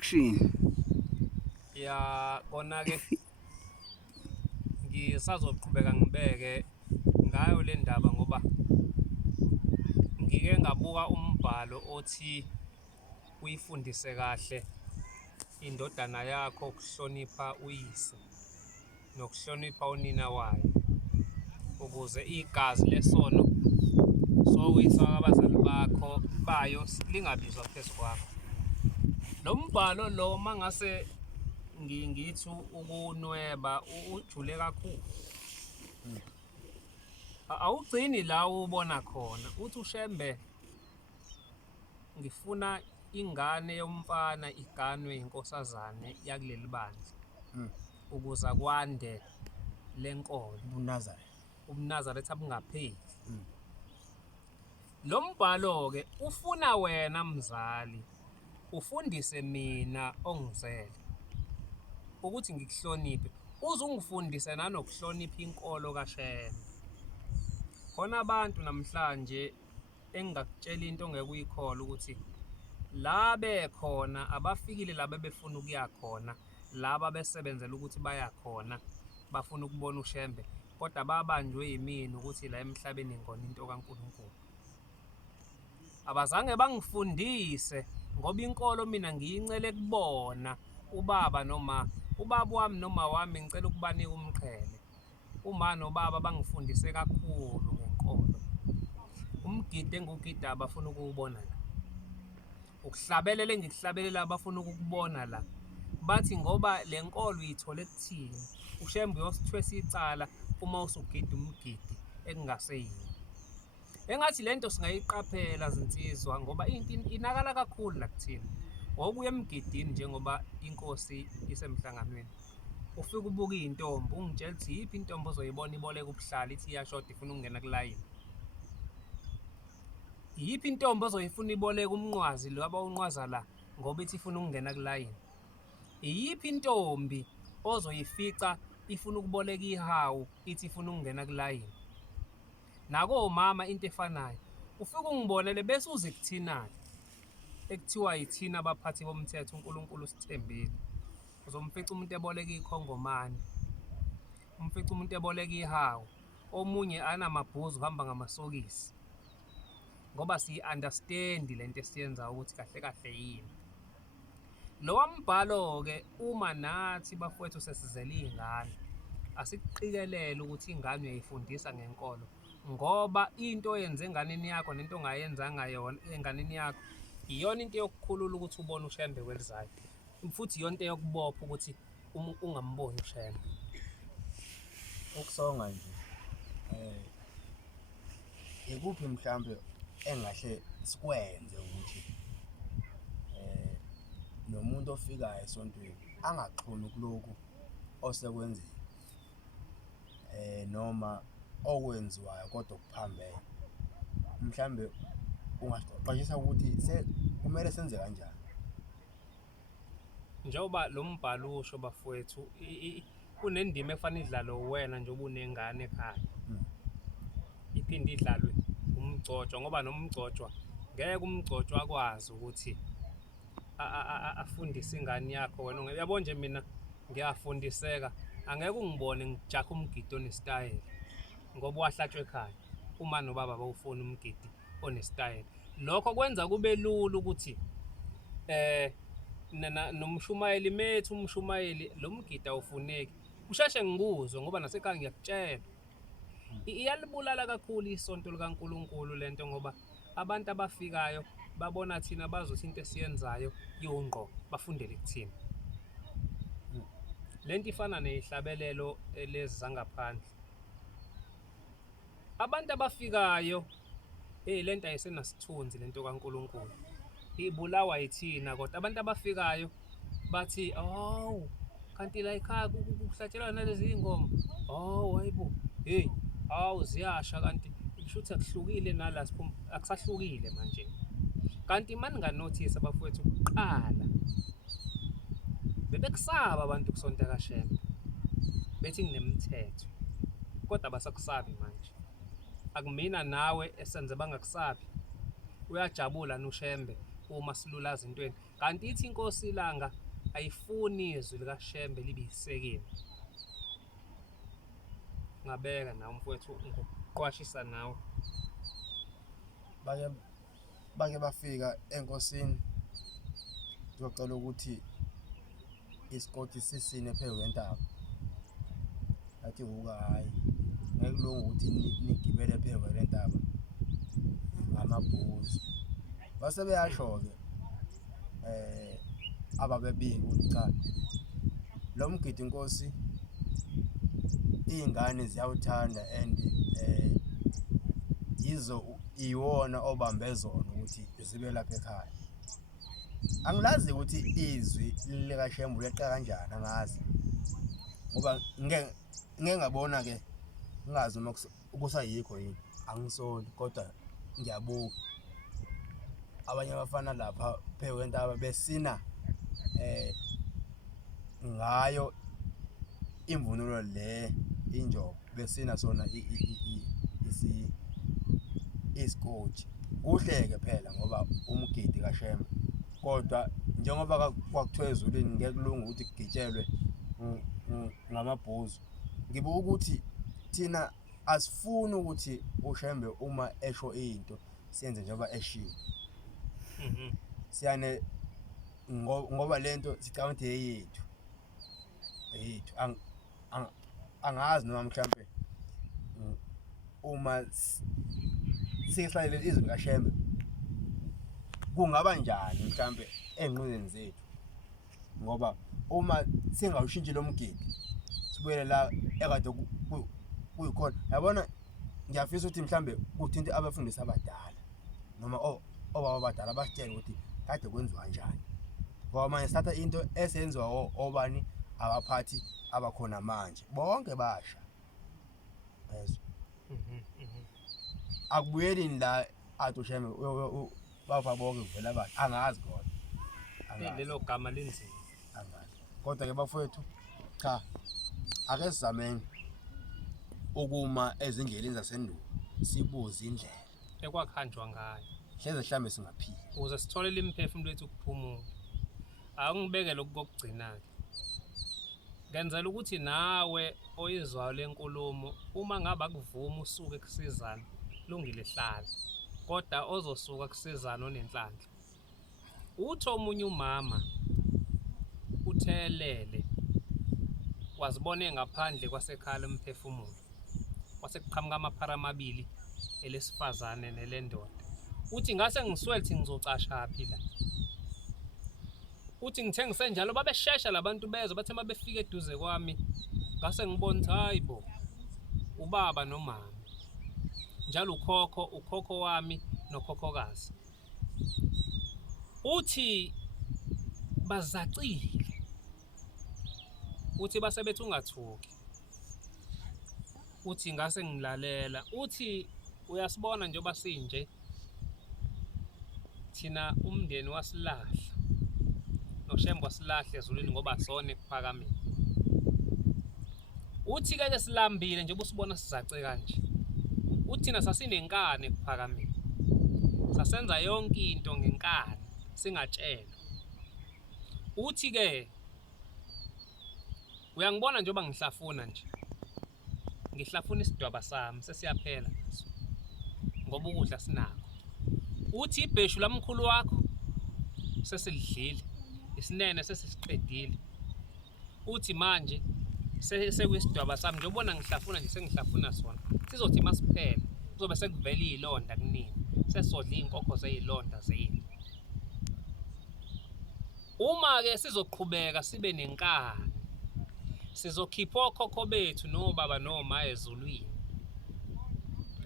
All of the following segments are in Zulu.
action. Ya kona ke ngisazoqhubeka ngibeke ngayo le ndaba ngoba ngike ngabuka umbhalo othi uyifundise kahle indodana yakho ukuhlonipha uyise nokuhlonipha unina wayo ukuze igazi lesono sokuyisa abazali bakho bayo lingabizwa phezu kwakho. Lo mbhalo lo mangase ngithi ukunweba ujule kakhulu. Awugcini la ubona khona uthi uShembe ngifuna ingane yomfana iganwe inkosazane yakuleli bandla ukuze kwande lenkolo ubuNazaretha bungapheli. Lo mbhalo ke ufuna wena mzali ufundise mina ongizele ukuthi ngikuhloniphe uze ungifundise nanokuhlonipha inkolo kaShembe. Khona abantu namhlanje engakutshela into ongeke uyikholwe ukuthi la bekhona abafikile la bebefuna ukuya khona laba besebenzela ukuthi baya khona bafuna ukubona uShembe kodwa babanjwe yimini ukuthi la emhlabeni ngona into kaNkulunkulu. Abazange bangifundise ngoba inkolo mina ngiyincele kubona ubaba wami noma wami ngicela ukubanika umqhele. Uma nobaba bangifundise kakhulu ngenkolo. Umgidi engugida abafuna ukuwubona la. Ukuhlabelela engikuhlabelela abafuna ukukubona la. Bathi ngoba le nkolo uyithole kuthini uShembe uyosithwesa icala uma usugida umgidi ekungaseyini. Engathi lento singayiqaphela zinsizwa ngoba into inakala kakhulu la kuthina. Ngokuya emgidini njengoba inkosi isemhlanganweni. Ufika ubuka intombi ungitshela ukuthi yiphi intombi ozoyibona iboleka ubuhlali ithi iyashoda ifuna ukungena kulayini. Yiphi intombi ozoyifuna iboleka umnqwazi lo abawunqwaza la ngoba ithi ifuna ukungena kulayini. Iyiphi intombi ozoyifica ifuna ukuboleka ihawu ithi ifuna ukungena kulayini. Nako mama into efanayo ufika ungibonele bese uze kuthina ekuthiwa yithina abaphathi bomthetho uNkulunkulu usithembile. Uzomfica umuntu eboleka ikhongomani, umfica umuntu eboleka ihawu, omunye anamabhuzu uhamba ngamasokisi ngoba siyi-understand lento esiyenzayo ukuthi kahle kahle yini. Lo mbhalo ke uma nathi bafowethu sesizele izingane asikuqikelele ukuthi ingane uyayifundisa ngenkolo ngoba into oyenze enganeni yakho nento ongayenzanga yona enganeni yakho iyona into yokukhulula ukuthi ubone uShembe kwelizayo futhi iyona into yokubopha ukuthi ungamboni uShembe. Ukusonga nje ikuphi mhlambe engahle sikwenze ukuthi nomuntu ofikayo esontweni angaxhumi kuloko osekwenzile noma okwenziwayo kodwa okuphambene mhlambe ungaqashisa ukuthi kumele senze kanjani Njengoba lo mbhalo usho bafowethu kunendima efanele idlalwe uwena njengoba unengane ekhaya. Iphinde idlalwe umgcotshwa ngoba nomgcotshwa ngeke umgcotshwa akwazi ukuthi afundise ingane yakho wena uyabona nje mina ngiyafundiseka angeke ungibone ngijaha umgidi onesitayela ngoba wahlatshwe ekhaya uma nobaba bawufuna umgidi onesitayela. Lokho kwenza kube lula ukuthi nomshumayeli methu umshumayeli lo mgidi awufuneki usheshe ngikuzwe ngoba nasekhaya ngiyakutshela. Iyalibulala kakhulu isonto likaNkulunkulu lento ngoba abantu abafikayo babona thina bazothi into esiyenzayo yongqo bafundele kuthina. Lento ifana nezihlabelelo lezi zangaphandle. Abantu abafikayo lento ayisenasithunzi lento kaNkulunkulu. Ibulawa yithina kodwa abantu abafikayo bathi awu kanti la ekhaya kuhlatshelwa nalezi ingoma. Hawu hayibo hey hawu ziyasha kanti kushuthi akuhlukile nala siphuma akusahlukile manje. Kanti maninganothisi abafowethu kuqala bebekusaba abantu kusonto kaShembe bethi kunemithetho kodwa abasakusabi manje. Akumina nawe esenze bangakusabi uyajabula noShembe uma silulaza intweni kanti ithi inkosi ilanga ayifuni izwi likaShembe libe yisekeni. Ngabeka nawe mfowethu ngokuqwashisa nawe. bake bafika enkosini uzocela ukuthi isikoti sisine phezu kwentaba. Athi hayi ngeke kulunge ukuthi nigibele phezu kwentaba ngamabhuzu. Base beyasho-ke ababebika ukuthi cha, lo mgidi inkosi iy'ngane ziyawuthanda and iwona obambe zona ukuthi zibe lapha ekhaya. Angilazi ukuthi izwi likaShembe leqa kanjani, angazi ngoba ngeke ngabona-ke ngingazi uma kusayikho yini, angisoli kodwa ngiyabuka abanye abafana lapha phezu kwentaba besina ngayo imvunulo le injobo, besina sona isikoti. Kuhle-ke phela ngoba umgidi kaShembe, kodwa njengoba kwakuthiwa ezulwini ngeke kulunge ukuthi kugitshelwe ngamabhuzu. Ngibuka ukuthi thina asifuni ukuthi uShembe uma esho into siyenze njengoba eshiwo. Siyane ngoba lento sicabanga ukuthi eyethu angazi noma mhlampe uma sihlalela izwi likaShembe kungaba njani mhlampe enqizeni zethu, ngoba uma singawushintshi lo mgidi sibuyele la ekade kuyikhona. Yabona, ngiyafisa ukuthi mhlambe kuthinte abafundisi abadala noma obaba abadala basitshele ukuthi kade kwenziwa kanjani, ngoba manje sithatha into esenziwa obani abaphathi abakhona manje bonke basha. Akubuyelini la athi uShembe bafa bonke kuvela abantu, angazi kodwa lelo gama linzima. angazi. Kodwa-ke bafowethu, cha, ake sizameni ukuma ezindleleni zasendulo sibuze indlela Ekwakhanjwa ngayo hleze mhlambe singaphili ukuze sitholele imiphefumulo yethu ukuphumula. Akungibeke lokhu kokugcina-ke, ngenzela ukuthi nawe oyizwayo le nkulumo uma ngabe akuvuma usuke kusizana lungile hlala, kodwa ozosuka kusizana onenhlanhla. Uthi omunye umama uthelele wazibona ngaphandle kwasekhala umphefumulo, kwasekuqhamuka amaphara amabili, elesifazane nelendoda. Uthi ngase ngiswele ukuthi ngizocashaphi la. Uthi ngithe ngisenjalo babeshesha labantu bezwe, bathe uma befika eduze kwami ngase ngibona ukuthi hayi bo, ubaba nomama, njalo ukhokho wami nokhokhokazi. Uthi bazacile, uthi base bethi ungathuki. Uthi ngase ngilalela, uthi uyasibona njengoba sinje thina umndeni wasilahla noShembe wasilahla ezulwini ngoba sone kuphakamile. Uthi-ke silambile njengoba usibona sizace kanje. Uthi thina sasinenkani kuphakamile, sasenza yonke into ngenkani singatshelwa. Uthi-ke uyangibona njengoba ngihlafuna nje, ngihlafuna isidwaba sami sesiyaphela naso ngoba ukudla sinakho. Uthi ibheshu lamkhulu wakho sesilidlile, isinene sesisiqedile. Uthi manje sekuyisidwaba sami njengobona ngihlafuna nje, sengihlafuna sona, sizothi masiphela kuzobe sekuvela iy'londa kunini, sesodla iy'nkokho zey'londa zeyini. Uma-ke sizoqhubeka sibe nenkani, sizokhipha okhokho bethu nobaba noma ezulwini,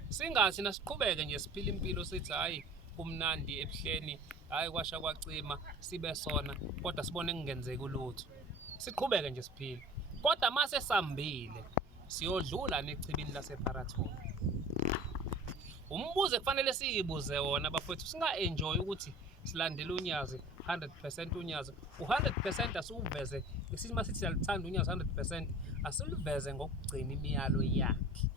singathi nasiqhubeke nje siphila impilo sithi hayi kumnandi ebuhleni, hayi kwasha kwacima, sibe sona kodwa sibone kungenzeki ulutho. Siqhubeke nje siphile, kodwa mase sambile siyodlula nechibini lasePharathoni. Umbuzo kufanele siyibuze wona bafowethu, singa-enjoy ukuthi silandele uNyazi 100% uNyazi. U100% asiwuveze isithi masithi siyalithanda uNyazi 100%, asiluveze ngokugcina imiyalo yakhe.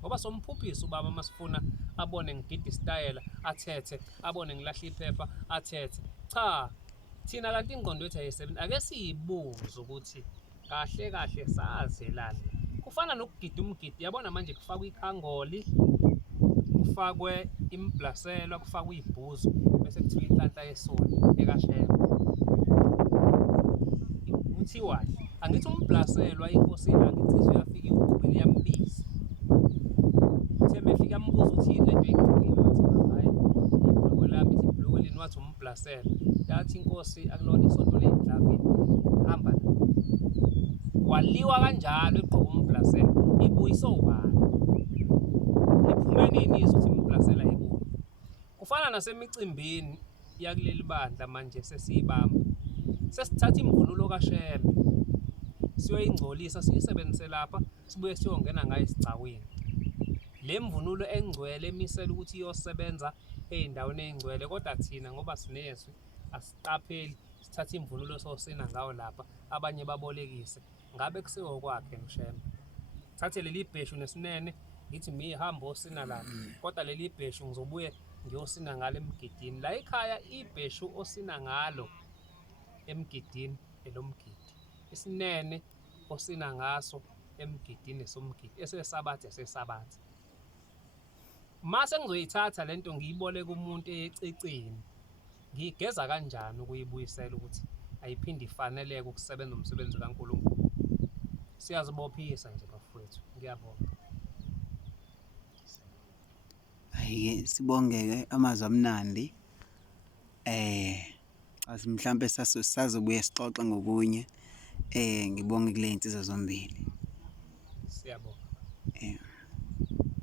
Ngoba somphuphisa ubaba masifuna abone ngigida isitayela athethe, abone ngilahla iphepha athethe, Cha, thina kanti ingqondo yethu ayisebenzi. Ake siyibuze ukuthi kahle kahle sazelana. Kufana nokugida umgidi, yabona manje kufakwa ikhangoli, kufakwe imblaselwa, kufakwe ibhuzu, bese kuthiwa inhlanhla yesoni ekaShembe. Kuthiwani? Angithi umblaselwa inkosi ilanga insizwa yafika iwugqokile yambiza. Uthe mefika ambuza ukuthi yini lento eyigqokile, wathi hayi ibhulukwe lami, ithi ibhulukwe lini, wathi umblasela. Yathi inkosi akulona isonto ley'ndlavini, hamba la. Waliwa kanjalo egqoka umblasela, ibuyise obani. Iphume nini izwi ukuthi imblasela ibuye. Kufana nasemicimbini yakuleli bandla manje sesiyibamba. Sesithatha imvunulo kaShembe siyoyingcolisa siyisebenzise lapha sibuye siyongena ngayo esigcawini. Le mvunulo engcwele emisela ukuthi iyosebenza ey'ndaweni ey'ngcwele, kodwa thina ngoba sinezwi asiqapheli, sithatha imvunulo sosina ngawo lapha, abanye babolekise. Ngabe kuseyokwakhe uShembe. Thathe leli bheshu nesinene ngithi mihamba osina lapha, kodwa leli bheshu ngizobuye ngiyosina ngalo emgidini. La ekhaya ibheshu osina ngalo emgidini elomgidi, isinene osina ngaso emgidini esomgidi, esesabatha esesabatha. Mase ngizoyithatha lento ngiyiboleka umuntu eyececeni, ngiyigeza kanjani ukuyibuyisela ukuthi ayiphinde ifaneleke ukusebenza umsebenzi kaNkulunkulu. Siyazibophisa nje bafowethu, ngiyabonga. Hhayi-ke sibonge-ke amazwi amnandi. Mhlampe sazobuye sixoxe ngokunye. Ngibonge kule iy'nsiza zombili. Siyabonga.